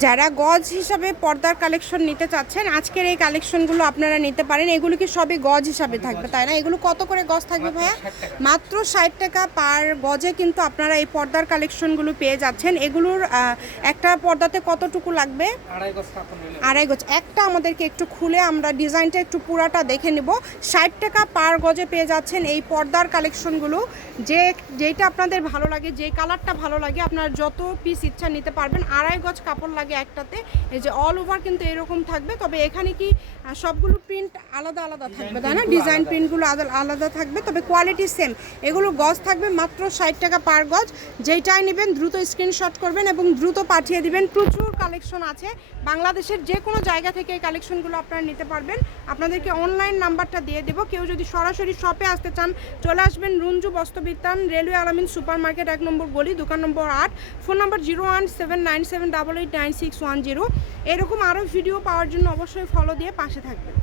যারা গজ হিসাবে পর্দার কালেকশন নিতে চাচ্ছেন আজকের এই কালেকশনগুলো আপনারা নিতে পারেন। এগুলো কি সবই গজ হিসাবে থাকবে, তাই না? এগুলো কত করে গজ থাকবে ভাইয়া? মাত্র 60 টাকা পার গজে কিন্তু আপনারা এই পর্দার কালেকশনগুলো পেয়ে যাচ্ছেন। এগুলোর একটা পর্দাতে কতটুকু লাগবে? আড়াই গজ। একটা আমাদেরকে একটু খুলে আমরা ডিজাইনটা একটু পুরাটা দেখে নেব। 60 টাকা পার গজে পেয়ে যাচ্ছেন এই পর্দার কালেকশনগুলো। যেটা আপনাদের ভালো লাগে, যে কালারটা ভালো লাগে, আপনারা যত পিস ইচ্ছা নিতে পারবেন। আড়াই গজ কাপড় লাগে একটাতে। এই যে অল ওভার কিন্তু এরকম থাকবে, তবে এখানে কি সবগুলো প্রিন্ট আলাদা আলাদা থাকবে, তাই না? ডিজাইন প্রিন্টগুলো আলাদা থাকবে, তবে কোয়ালিটি সেম। এগুলো গজ থাকবে মাত্র 60 টাকা পার গজ। যেইটাই নেবেন দ্রুত স্ক্রিনশট করবেন এবং দ্রুত পাঠিয়ে দিবেন। প্রচুর কালেকশন আছে, বাংলাদেশের যে কোনো জায়গা থেকে এই কালেকশনগুলো আপনারা নিতে পারবেন। আপনাদেরকে অনলাইন নাম্বারটা দিয়ে দেবো। কেউ যদি সরাসরি শপে আসতে চান চলে আসবেন রুঞ্জু বস্ত্রবিতান, রেলওয়ে আলামিন সুপার মার্কেট, 1 নম্বর গলি, দোকান নম্বর 8, ফোন নম্বর 01797889610। এরকম আরও ভিডিও পাওয়ার জন্য অবশ্যই ফলো দিয়ে পাশে থাকবেন।